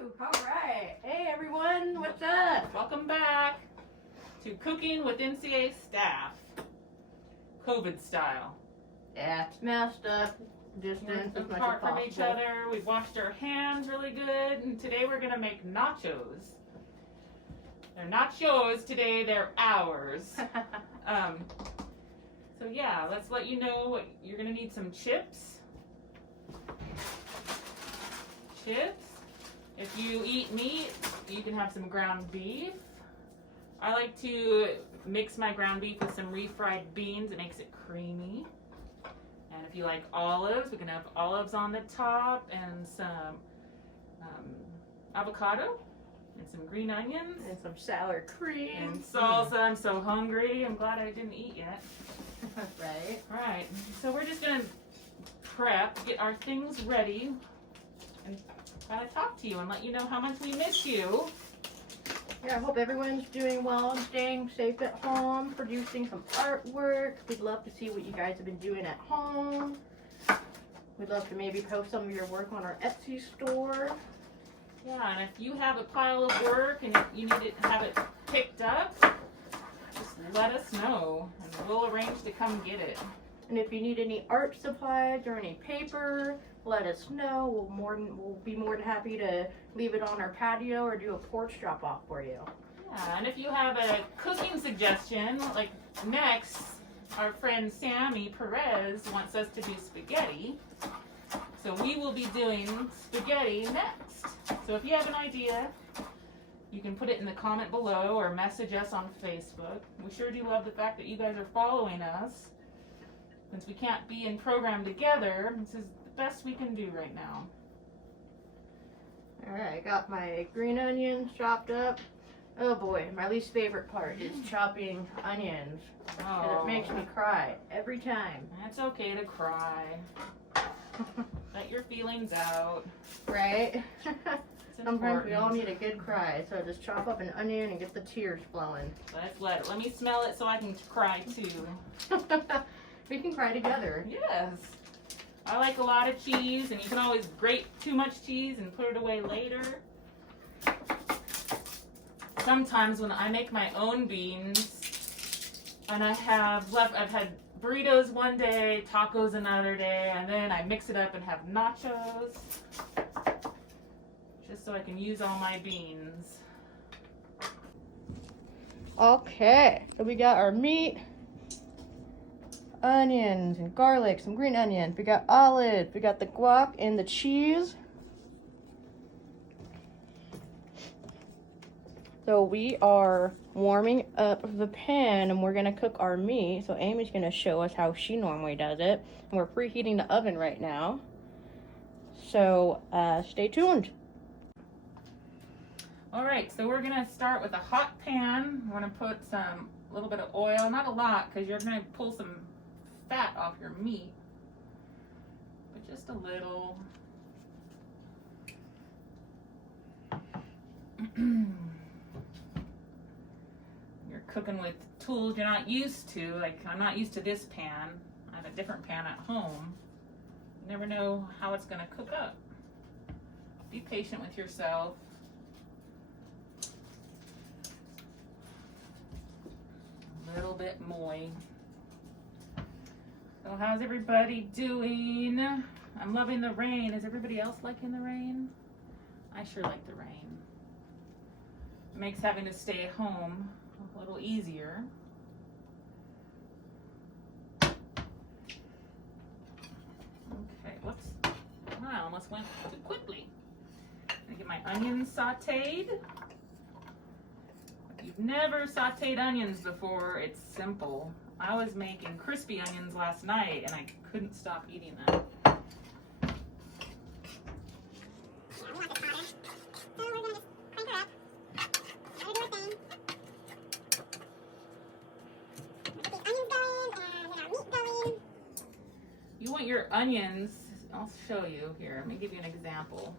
Woo! All right. Hey everyone, what's up? Welcome back to Cooking with NCA Staff, COVID style. Yeah, it's masked up, distance We're as much as apart from possible. each other. We've washed our hands really good, and today we're gonna make nachos. They're not yours today; they're ours. So yeah, let's let you know what you're gonna need. Some chips. If you eat meat, you can have some ground beef. I like to mix my ground beef with some refried beans. It makes it creamy. And if you like olives, we can have olives on the top and some avocado and some green onions. And some sour cream. And salsa. I'm so hungry. I'm glad I didn't eat yet. Right. All right, so we're just gonna prep, get our things ready, and try to talk to you and let you know how much we miss you. Yeah, I hope everyone's doing well and staying safe at home, producing some artwork. We'd love to see what you guys have been doing at home. We'd love to maybe post some of your work on our Etsy store. Yeah, and if you have a pile of work and you need to have it picked up, just let us know and we'll arrange to come get it. And if you need any art supplies or any paper, let us know. We'll be more than happy to leave it on our patio or do a porch drop off for you. Yeah, and if you have a cooking suggestion, like next, our friend Sammy Perez wants us to do spaghetti. So we will be doing spaghetti next. So if you have an idea, you can put it in the comment below or message us on Facebook. We sure do love the fact that you guys are following us. Since we can't be in program together, this is the best we can do right now. Alright, I got my green onions chopped up. Oh boy, my least favorite part is chopping onions. And it makes me cry every time. It's okay to cry. Let your feelings out. Right? It's Sometimes we all important. need a good cry, so just chop up an onion and get the tears flowing. Let's let it. Let me smell it so I can cry too. We can cry together. Yes. I like a lot of cheese, and you can always grate too much cheese and put it away later. Sometimes when I make my own beans, and I have left, I've had burritos one day, tacos another day, and then I mix it up and have nachos, just so I can use all my beans. Okay, so we got our meat, onions and garlic, some green onions, we got olives, we got the guac and the cheese. So we are warming up the pan and we're gonna cook our meat. So Amy's gonna show us how she normally does it. And we're preheating the oven right now. So stay tuned. All right, so we're gonna start with a hot pan. We're gonna put a little bit of oil, not a lot, because you're gonna pull some fat off your meat, but just a little. You're cooking with tools you're not used to. Like, I'm not used to this pan. I have a different pan at home. You never know how it's gonna cook up. Be patient with yourself. A little bit moist. So how's everybody doing? I'm loving the rain. Is everybody else liking the rain? I sure like the rain. It makes having to stay at home a little easier. Okay, whoops. I almost went too quickly. I'm gonna get my onions sauteed. If you've never sauteed onions before, it's simple. I was making crispy onions last night and I couldn't stop eating them. You want your onions, I'll show you here. Let me give you an example.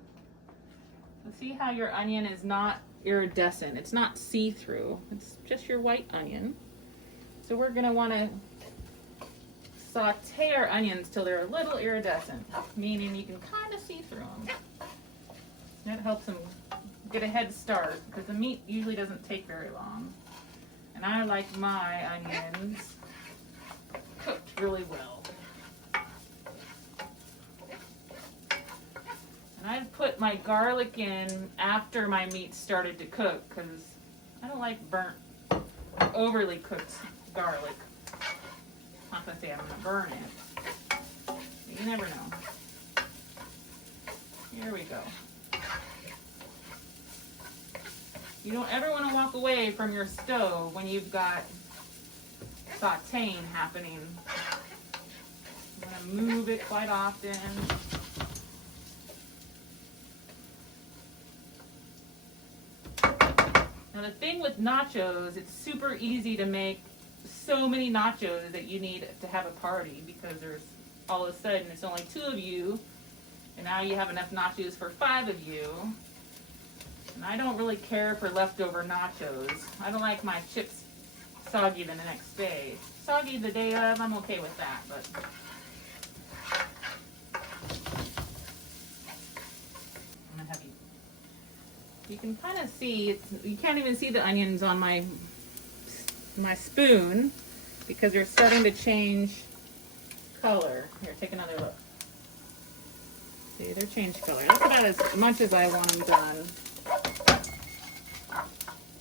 So see how your onion is not iridescent. It's not see-through. It's just your white onion. So we're gonna wanna saute our onions till they're a little iridescent, meaning you can kind of see through them. That helps them get a head start because the meat usually doesn't take very long. And I like my onions cooked really well. And I put my garlic in after my meat started to cook because I don't like burnt, overly cooked garlic. I'm not going to say I'm going to burn it. But you never know. Here we go. You don't ever want to walk away from your stove when you've got sauteing happening. I'm going to move it quite often. Now the thing with nachos, it's super easy to make so many nachos that you need to have a party because there's all of a sudden it's only 2 of you and now you have enough nachos for 5 of you. And I don't really care for leftover nachos. I don't like my chips soggy the next day. Soggy the day of, I'm okay with that, but I'm gonna have you can kind of see, you can't even see the onions on my spoon because they're starting to change color. Here, take another look. See, they're changed color. That's about as much as I want them done.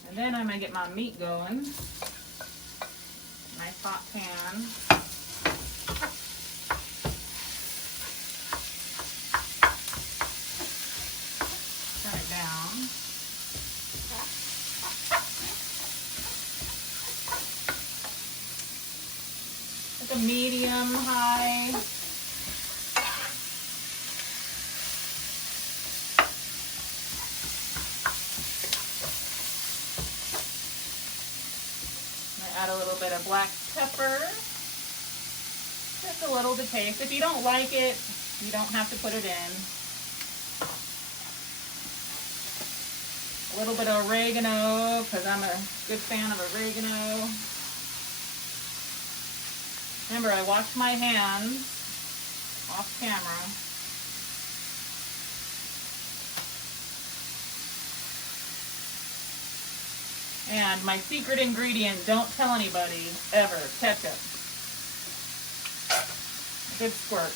And then I'm going to get my meat going. Nice hot pan. Turn it down. Like a medium high. Add a little bit of black pepper, just a little to taste. If you don't like it, you don't have to put it in. A little bit of oregano, because I'm a good fan of oregano. Remember, I washed my hands off camera. And my secret ingredient, don't tell anybody, ever, ketchup. A good squirt.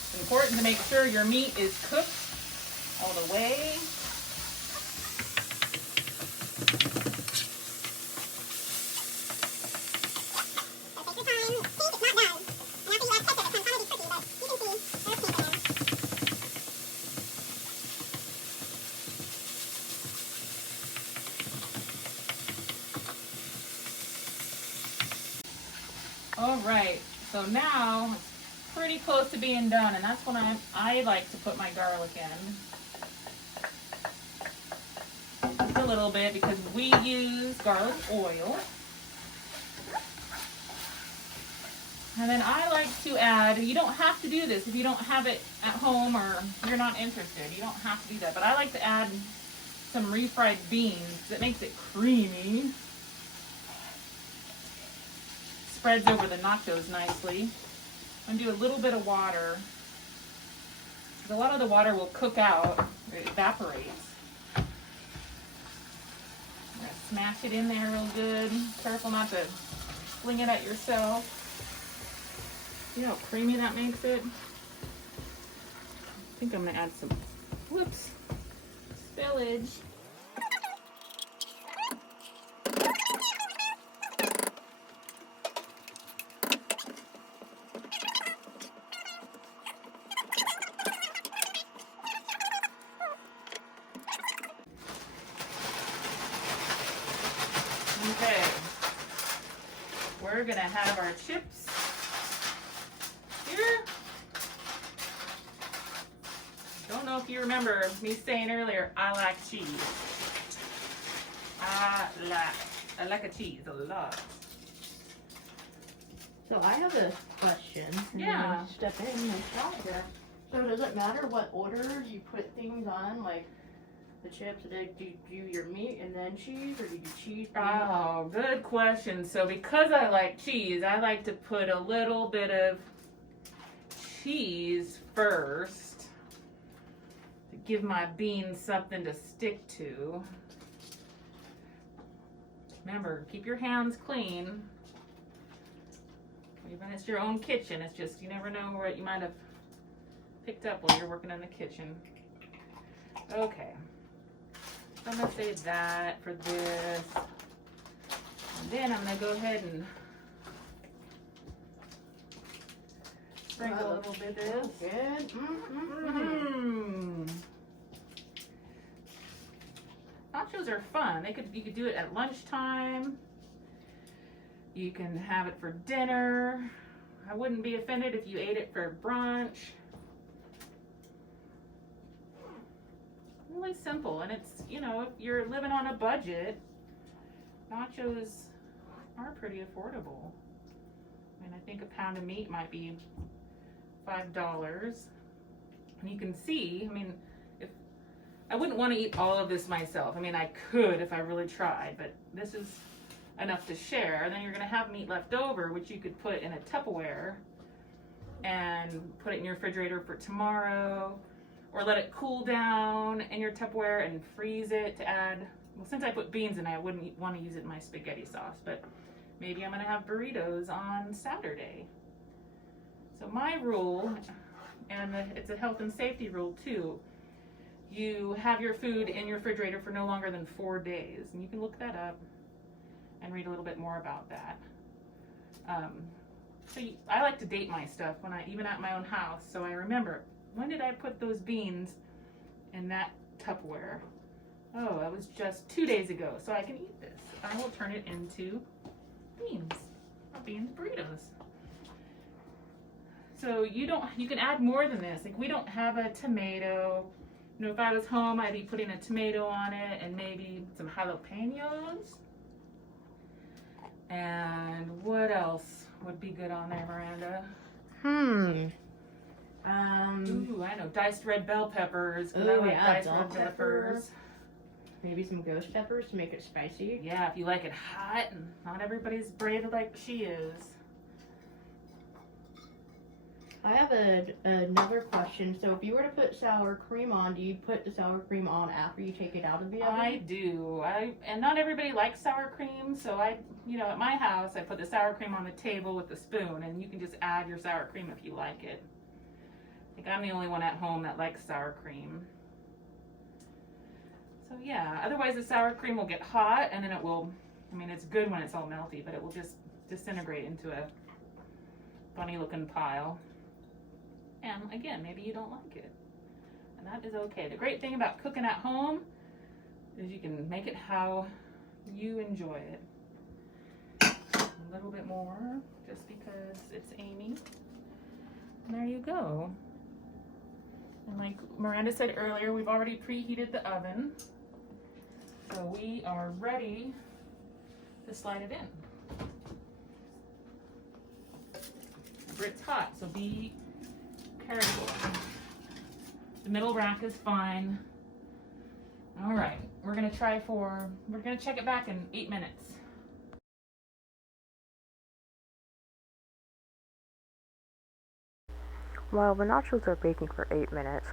It's important to make sure your meat is cooked all the way. Alright, so now it's pretty close to being done, and that's when I like to put my garlic in. Just a little bit because we use garlic oil. And then I like to add, you don't have to do this if you don't have it at home or you're not interested. You don't have to do that, but I like to add some refried beans. It makes it creamy. Spreads over the nachos nicely. I'm going to do a little bit of water. A lot of the water will cook out. It evaporates. I'm going to smash it in there real good. Careful not to fling it at yourself. See how creamy that makes it? I think I'm going to add some, whoops, spillage. Okay, we're gonna have our chips here. Don't know if you remember me saying earlier, I like cheese. I like a cheese a lot. So I have a question. Yeah. Step in and shop here. So does it matter what order you put things on? Like the chips? Do you do your meat and then cheese, or do you do cheese? Oh, good question. So because I like cheese, I like to put a little bit of cheese first to give my beans something to stick to. Remember, keep your hands clean. Even it's your own kitchen, it's just, you never know what you might have picked up while you're working in the kitchen. Okay. So I'm going to say that for this. And then I'm going to go ahead and sprinkle a little bit of this. Good. Nachos are fun. You could do it at lunchtime. You can have it for dinner. I wouldn't be offended if you ate it for brunch. Really simple, and it's, you know, if you're living on a budget, nachos are pretty affordable. I mean, I think a pound of meat might be $5. And you can see, I mean, if I wouldn't want to eat all of this myself. I mean, I could if I really tried, but this is enough to share. And then you're going to have meat left over, which you could put in a Tupperware and put it in your refrigerator for tomorrow, or let it cool down in your Tupperware and freeze it to add. Well, since I put beans in it, I wouldn't want to use it in my spaghetti sauce, but maybe I'm going to have burritos on Saturday. So my rule, and it's a health and safety rule too, you have your food in your refrigerator for no longer than 4 days, and you can look that up and read a little bit more about that. I like to date my stuff even at my own house, so I remember, when did I put those beans in that Tupperware? Oh, it was just 2 days ago, so I can eat this. I will turn it into beans burritos. So you can add more than this. Like, we don't have a tomato. You know, if I was home, I'd be putting a tomato on it and maybe some jalapenos. And what else would be good on there, Miranda? Ooh, I know, diced red bell peppers. Oh, I like yeah, diced bell red peppers. Maybe some ghost peppers to make it spicy. Yeah, if you like it hot, and not everybody's brave like she is. I have another question. So if you were to put sour cream on, do you put the sour cream on after you take it out of the oven? I do. And not everybody likes sour cream, so at my house, I put the sour cream on the table with the spoon, and you can just add your sour cream if you like it. I think I'm the only one at home that likes sour cream. So yeah, otherwise the sour cream will get hot, and then it will, I mean, it's good when it's all melty, but it will just disintegrate into a funny looking pile. And again, maybe you don't like it, and that is okay. The great thing about cooking at home is you can make it how you enjoy it. A little bit more, just because it's Amee. And there you go. And like Miranda said earlier, we've already preheated the oven, so we are ready to slide it in. It's hot, so be careful. The middle rack is fine. All right, we're gonna check it back in 8 minutes. While the nachos are baking for 8 minutes,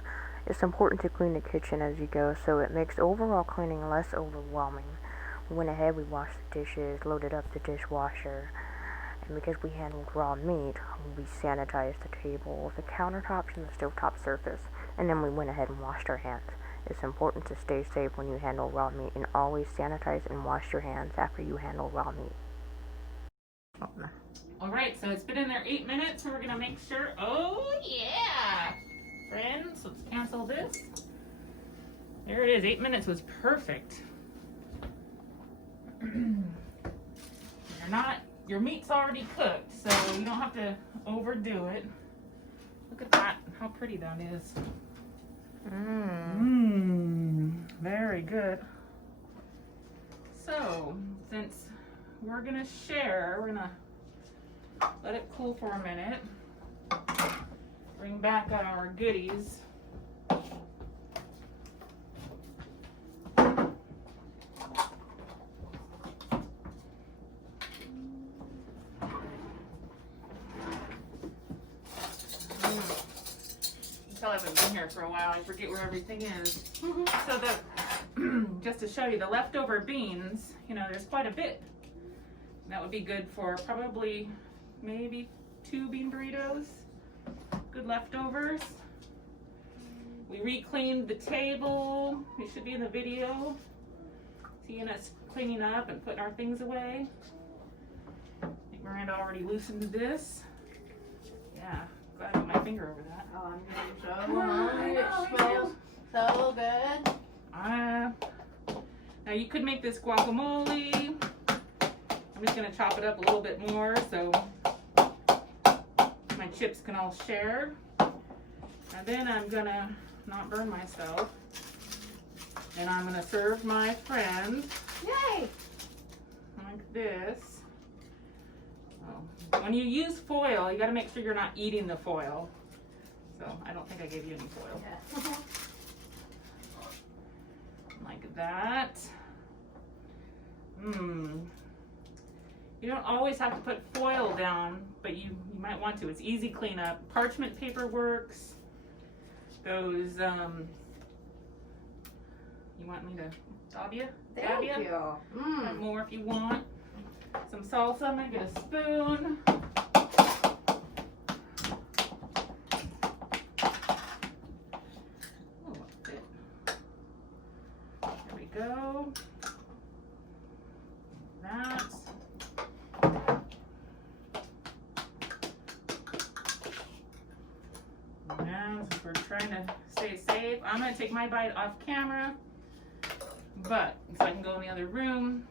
it's important to clean the kitchen as you go so it makes overall cleaning less overwhelming. We went ahead, we washed the dishes, loaded up the dishwasher, and because we handled raw meat, we sanitized the table, the countertops, and the stovetop surface, and then we went ahead and washed our hands. It's important to stay safe when you handle raw meat, and always sanitize and wash your hands after you handle raw meat. All right, so it's been in there 8 minutes, and we're gonna make sure, oh yeah! Friends, let's cancel this. There it is, 8 minutes was perfect. Your meat's already cooked, so you don't have to overdo it. Look at that, how pretty that is. Very good. So, since we're gonna share, we're gonna let it cool for a minute. Bring back our goodies. haven't been here for a while. I forget where everything is. So just to show you, the leftover beans, you know, there's quite a bit. That would be good for probably maybe 2 bean burritos. Good leftovers. We re-cleaned the table. It should be in the video. Seeing us cleaning up and putting our things away. I think Miranda already loosened this. Yeah, glad I got my finger over that. Oh, I'm doing so hungry. It smells so good. Now you could make this guacamole. I'm just gonna chop it up a little bit more so my chips can all share. And then I'm gonna not burn myself. And I'm gonna serve my friend. Yay! Like this. Oh. When you use foil, you gotta make sure you're not eating the foil. So I don't think I gave you any foil. Yeah. Like that. You don't always have to put foil down, but you might want to. It's easy cleanup. Parchment paper works. Those, you want me to dab you? Thank you. Have more if you want. Some salsa. I'm gonna get a spoon. Oh, that's it. There we go. That. Now, since we're trying to stay safe, I'm gonna take my bite off camera, but so I can go in the other room.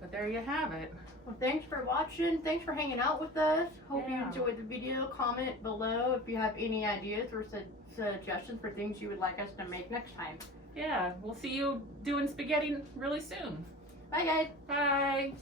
But there you have it. Well, thanks for watching. Thanks for hanging out with us. Hope you Yeah. enjoyed the video. Comment below if you have any ideas or suggestions for things you would like us to make next time. Yeah, we'll see you doing spaghetti really soon. Bye, guys. Bye.